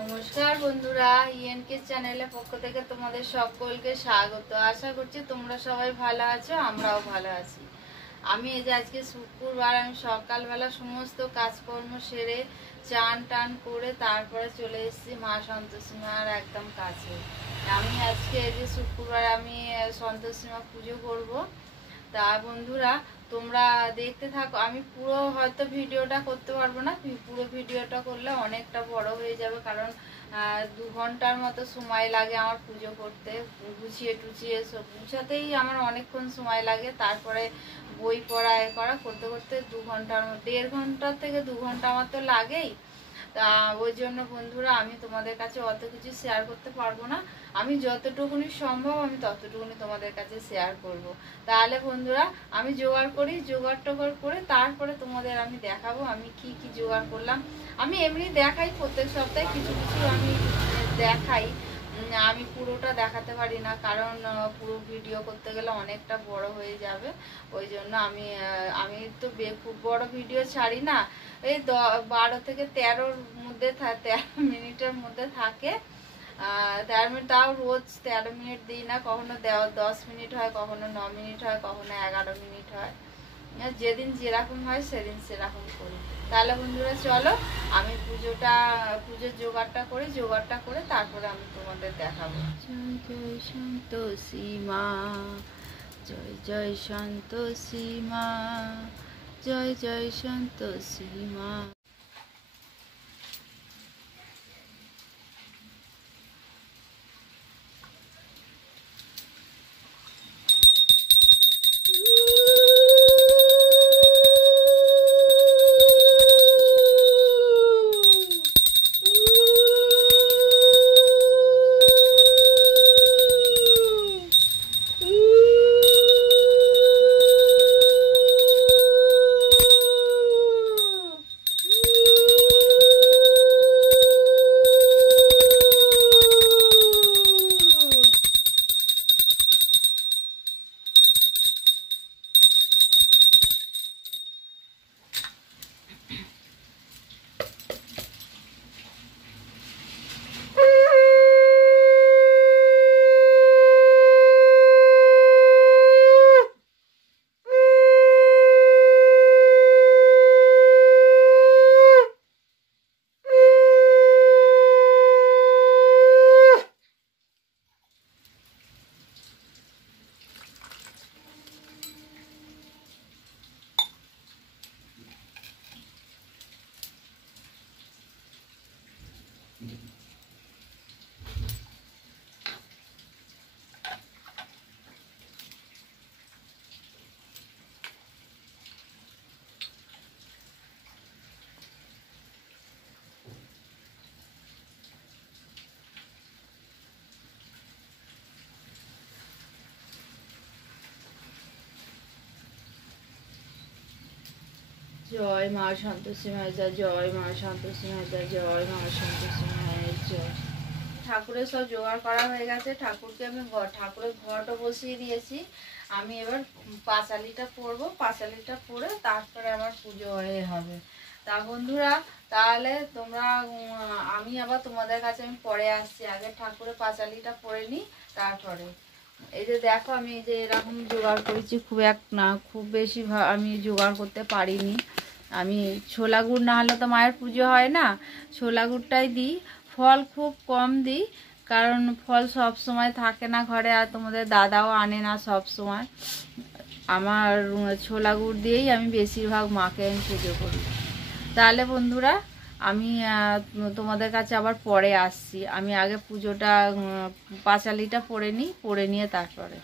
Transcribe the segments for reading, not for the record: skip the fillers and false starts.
নমস্কার বন্ধুরা, ইএনকে চ্যানেলের পক্ষ থেকে তোমাদের সকলকে স্বাগত। আশা করছি তোমরা সবাই ভালো আছো, আমরাও ভালো আছি। আমি এই যে আজকে শুক্রবার, আমি সকালবেলা সমস্ত কাজকর্ম সেরে চান টান করে তারপরে চলে এসেছি মা সন্তোষী মার একদম কাছে। আমি আজকে এই যে শুক্রবার আমি সন্তোষী মা পুজো করবো। তা বন্ধুরা তোমরা দেখতে থাকো। আমি পুরো হয়তো ভিডিওটা করতে পারবো না, পুরো ভিডিওটা করলে অনেকটা বড় হয়ে যাবে, কারণ 2 ঘন্টার মতো সময় লাগে আমার পুজো করতে। গুছিয়ে টুছিয়ে সব গুছাতেই আমার অনেকক্ষণ সময় লাগে, তারপরে বই পড়া এ করা করতে করতে 2 ঘন্টার 1.5 ঘন্টা থেকে 2 ঘন্টা আমার তো লাগেই। তা ওই জন্য বন্ধুরা আমি তোমাদের কাছে অত কিছু শেয়ার করতে পারবো না। আমি যতটুকুনি সম্ভব আমি ততটুকুনি তোমাদের কাছে শেয়ার করব। তাহলে বন্ধুরা আমি জোগাড় করি, জোগাড় টোগাড় করে তারপরে তোমাদের আমি দেখাবো আমি কি কি জোগাড় করলাম। আমি এমনি দেখাই প্রত্যেক সপ্তাহে কিছু কিছু আমি দেখাই, আমি পুরোটা দেখাতে পারি না, কারণ পুরো ভিডিও করতে গেলে অনেকটা বড় হয়ে যাবে। ওই জন্য আমি তো খুব বড় ভিডিও ছাড়ি না, এই 12 থেকে 13-র মধ্যে 13 মিনিটের মধ্যে থাকে। 13 মিনিট, তাও রোজ 13 মিনিট দিই না, কখনো 10 মিনিট হয়, কখনো 9 মিনিট হয়, কখনো 11 মিনিট হয়। যেদিন যেরকম হয় সেদিন সেরকম করি। তাহলে বন্ধুরা চলো আমি পুজোর জোগাড়টা করে তারপরে আমি তোমাদের দেখাবো। জয় জয় সন্তোষী মা, জয় জয় সন্তোষী মা, জয় জয় সন্তোষী মা। জয় মা সন্তোষী মায়ের জয়, জয় মা সন্তোষী মায়ের জয়, জয় মা সন্তোষী মায়ের জয়। ঠাকুরের সব জোগাড় করা হয়ে গেছে, ঠাকুরকে আমি ঠাকুরের ঘটও বসিয়ে দিয়েছি। আমি এবার পাঁচালিটা পরবো, পাঁচালিটা পরে তারপরে আমার পুজো হয়ে হবে। তা বন্ধুরা তাহলে তোমরা আমি আবার তোমাদের কাছে আমি পরে আসছি, আগে ঠাকুরের পাঁচালিটা পরে নিই তারপরে। এই যে দেখো আমি এই যে এরকম জোগাড় করেছি, খুব বেশি আমি জোগাড় করতে পারিনি। আমি ছোলা গুড় না হলে তো মায়ের পুজো হয় না, ছোলা গুড়টাই দিই। ফল খুব কম দিই, কারণ ফল সব সময় থাকে না ঘরে, আর তোমাদের দাদাও আনে না সব সময়। আমার ছোলা গুড় দিয়েই আমি বেশিরভাগ মাকে আমি পুজো করি। তাহলে বন্ধুরা আমি তোমাদের কাছে আবার পরে আসছি, আমি আগে পুজোটা পাঁচালিটা পরে নিই, পরে নিয়ে তারপরে।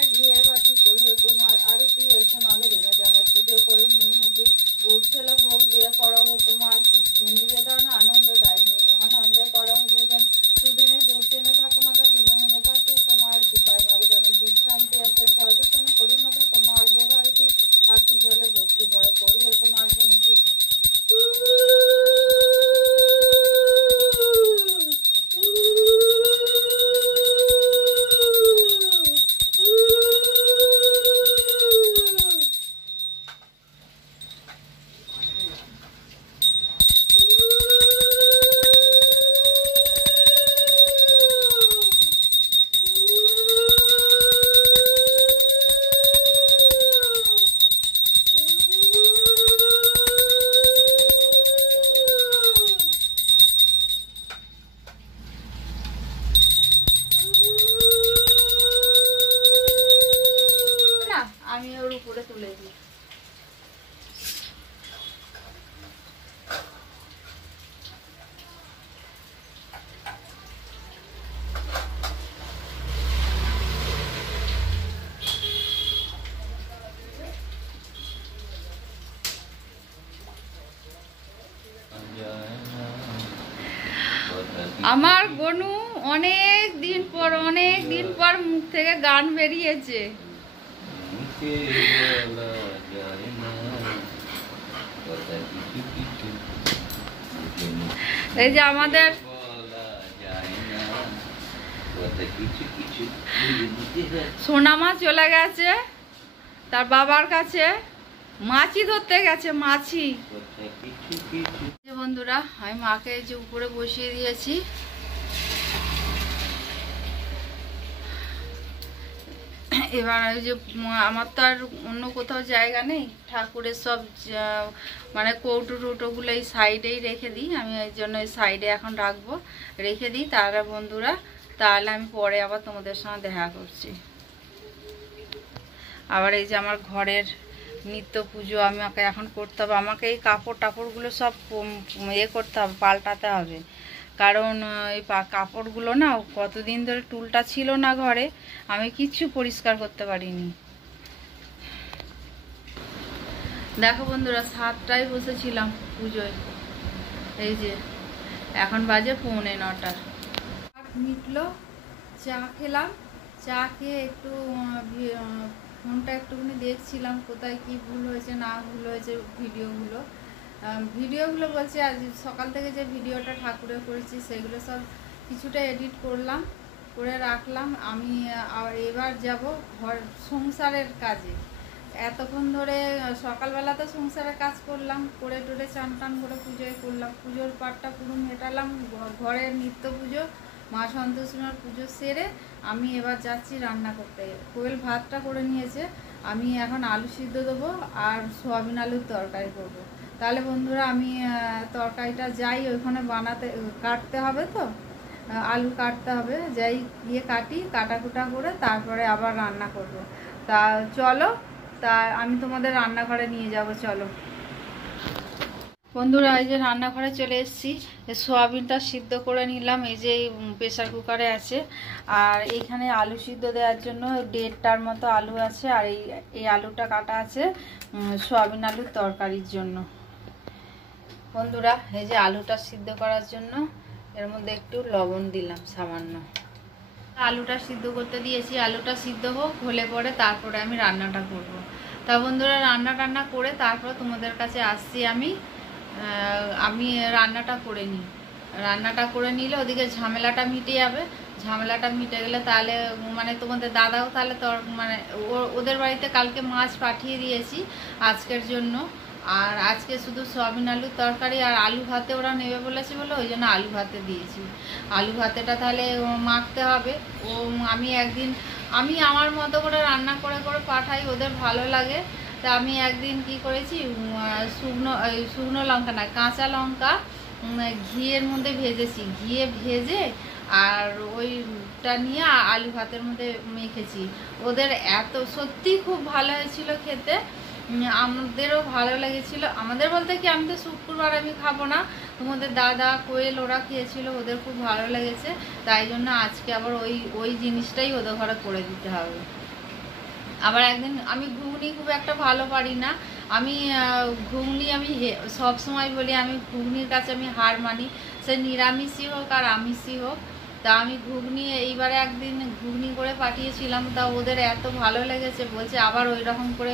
আর ঘিয়ের বাতি করিও তোমার আরতি, এসো মাগো জেনে জানে পুজো করে নির্মতি, গুড় ছেলে ভোগ দিয়ে করব তোমার নিবেদন আনন্দ দায়ী, মহানন্দে করব ভোজন, সুদিনে দুর্দিনে থাকো মাতা, দিনে ভেঙে থাকো তোমার কৃপায় মাগো জানে সুখ শান্তি আছে, সযতনে করি মাতা তোমার ভোগ আরতি, আশি জলে ভক্তি ভরে করিও তোমার প্রণতি। আমি ওর উপরে তুলে দিই। আমার গনু অনেক দিন পর মুখ থেকে গান বেরিয়েছে। এই যে আমাদের সোনামা চলে গেছে তার বাবার কাছে, মাছি ধরতে গেছে, মাছি। বন্ধুরা আমি মাকে এই যে উপরে বসিয়ে দিয়েছি। এবার ওই যে আমার তো আর অন্য কোথাও জায়গা নেই, ঠাকুরের সব মানে কৌটো টুটোগুলো এই সাইডেই রেখে দিই। আমি এই জন্য এই সাইডে এখন রাখবো, রেখে দিই। তারা বন্ধুরা তাহলে আমি পরে আবার তোমাদের সঙ্গে দেখা করছি। আবার এই যে আমার ঘরের নিত্য পুজো আমাকে এখন করতে হবে। আমাকে এই কাপড় টাপড়গুলো সব করতে হবে, পাল্টাতে হবে। কারণ এই কাপড়গুলো না কতদিন ধরে টুলটা ছিল না ঘরে, আমি কিচ্ছু পরিষ্কার করতে পারিনি। দেখো বন্ধুরা 7টায় বসেছিলাম পুজোয়, এই যে এখন বাজে 8:45। মিটলো, চা খেলাম, চা খেয়ে একটু ফোনটা একটুখানি দেখছিলাম কোথায় কি ভুল হয়েছে না ভুল হয়েছে ভিডিওগুলো বলছি। আজ সকাল থেকে যে ভিডিওটা ঠাকুরের করেছি সেগুলো সব কিছুটা এডিট করলাম, করে রাখলাম। আমি এবার যাব ঘর সংসারের কাজে। এতক্ষণ ধরে সকালবেলা তো সংসারের কাজ করলাম, করে টোরে চান টান করে পুজোয় করলাম, পুজোর পাটটা পুরো মেটালাম, ঘরের নিত্য পুজো মা সন্তোষীমার পুজো সেরে আমি এবার যাচ্ছি রান্না করতে। কোয়েল ভাতটা করে নিয়েছে, আমি এখন আলু সিদ্ধ দেবো আর সোয়াবিন আলুর তরকারি করব। তাহলে বন্ধুরা আমি তরকারিটা যাই ওইখানে কাটতে হবে, তো আলু কাটতে হবে, যাই গিয়ে কাটাকুটা করে তারপরে আবার রান্না করব। তা চলো, তা আমি তোমাদের রান্নাঘরে নিয়ে যাব, চলো বন্ধুরা। এই যে রান্নাঘরে চলে এসেছি, সোয়াবিনটা সিদ্ধ করে নিলাম, এই যে প্রেসার কুকারে আছে। আর এইখানে আলু সিদ্ধ দেওয়ার জন্য 1.5টার মতো আলু আছে, আর এই আলুটা কাটা আছে সোয়াবিন আলুর তরকারির জন্য। বন্ধুরা এই যে আলুটা সিদ্ধ করার জন্য এর মধ্যে একটু লবণ দিলাম সামান্য। আলুটা সিদ্ধ করতে দিয়েছি, আলুটা সিদ্ধ হোক, হলে পরে তারপরে আমি রান্নাটা করব। তা বন্ধুরা রান্না করে তারপর তোমাদের কাছে আসছি। আমি রান্নাটা করে নিই, রান্নাটা করে নিলে ওদিকে ঝামেলাটা মিটে যাবে। ঝামেলাটা মিটে গেলে তাহলে মানে তোমাদের দাদাও তাহলে মানে ওদের বাড়িতে কালকে মাছ পাঠিয়ে দিয়েছি আজকের জন্য। আর আজকে শুধু সয়াবিন আলুর তরকারি আর আলু ভাতে ওরা নেবে বলেছে বলে ওই জন্য আলু ভাতে দিয়েছি। আলু ভাতেটা তাহলে মাখতে হবে। আমি আমার মতো করে রান্না করে পাঠাই, ওদের ভালো লাগে। তা আমি একদিন কি করেছি, শুকনো লঙ্কা না কাঁচা লঙ্কা ঘিয়ের মধ্যে ভেজেছি, ঘিয়ে ভেজে আর ওইটা নিয়ে আলু ভাতের মধ্যে মেখেছি। ওদের এত সত্যি খুব ভালো হয়েছিল খেতে, আমাদেরও ভালো লেগেছিল। আমাদের বলতে কি, আমি তো শুক্রবার আমি খাবো না, তোমাদের দাদা কোয়েল ওরা খেয়েছিল, ওদের খুব ভালো লেগেছে। তাই জন্য আজকে আবার ওই জিনিসটাই ওদের ঘরে করে দিতে হবে। আবার একদিন আমি ঘুগনি খুব একটা ভালো পারি না, আমি ঘুগনি আমি সব সময় বলি আমি ঘুগনির কাছে আমি হার মানি, সে নিরামিষই হোক আর আমিষই হোক। তা আমি ঘুগনি এইবারে একদিন ঘুগনি করে পাঠিয়েছিলাম, তা ওদের এত ভালো লেগেছে, বলছে আবার ওই রকম করে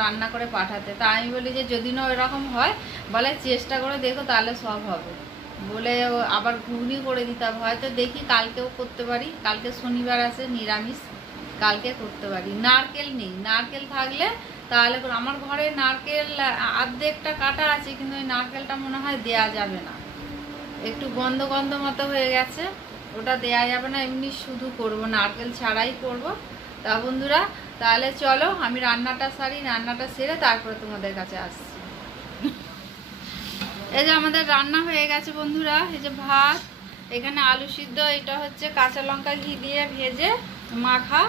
রান্না করে পাঠাতে। তা আমি বলি যে যদি না ওই রকম হয়, বলে চেষ্টা করে দেখো তাহলে সব হবে, বলে আবার ঘুগনি করে দিতে হবে। হয়তো দেখি কালকেও করতে পারি, কালকে শনিবার আছে নিরামিষ, কালকে করতে পারি। নারকেল নেই, নারকেল থাকলে তাহলে আমার ঘরে নারকেল অর্ধেকটা কাটা আছে, কিন্তু ওই নারকেলটা মনে হয় দেয়া যাবে না, একটু গন্ধ গন্ধ মতো হয়ে গেছে, ওটা দেয়া যাবে না, এমনি শুধু করব, নারকেল ছাড়াই করব। তা বন্ধুরা তাহলে চলো আমি রান্নাটা সারি, রান্নাটা সেরে তারপরে তোমাদের কাছে আসছি। এই যে আমাদের রান্না হয়ে গেছে বন্ধুরা, এই যে ভাত, এখানে আলু সিদ্ধ, এটা হচ্ছে কাঁচা লঙ্কা ঘি দিয়ে ভেজে মাখা,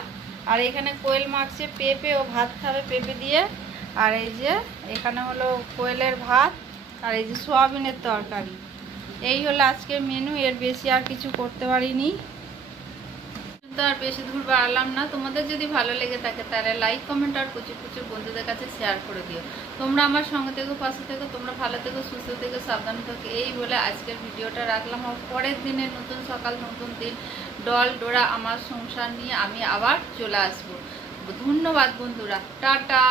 আর এখানে কোয়েল মাখছে পেঁপে, ও ভাত খাবে পেঁপে দিয়ে, আর এই যে এখানে হলো কোয়েলের ভাত, আর এই যে সোয়াবিনের তরকারি। এই হলো আজকের মেনু, এর বেশি আর কিছু করতে পারিনি। তো আর বেশি দূর বাড়ালাম না। তোমাদের যদি ভালো লেগে থাকে তাহলে লাইক কমেন্ট আর প্রচুর প্রচুর বন্ধুদের কাছে শেয়ার করে দিও। তোমরা আমার সঙ্গে থেকো, পাশে থেকো, তোমরা ভালো থেকো, সুস্থ থেকো, সাবধানে থেকো, এই বলে আজকের ভিডিওটা রাখলাম। আর পরের দিনে নতুন সকাল, নতুন দিন, ডল ডোরা আমার সংসার নিয়ে আমি আবার চলে আসবো। ধন্যবাদ বন্ধুরা, টাটা।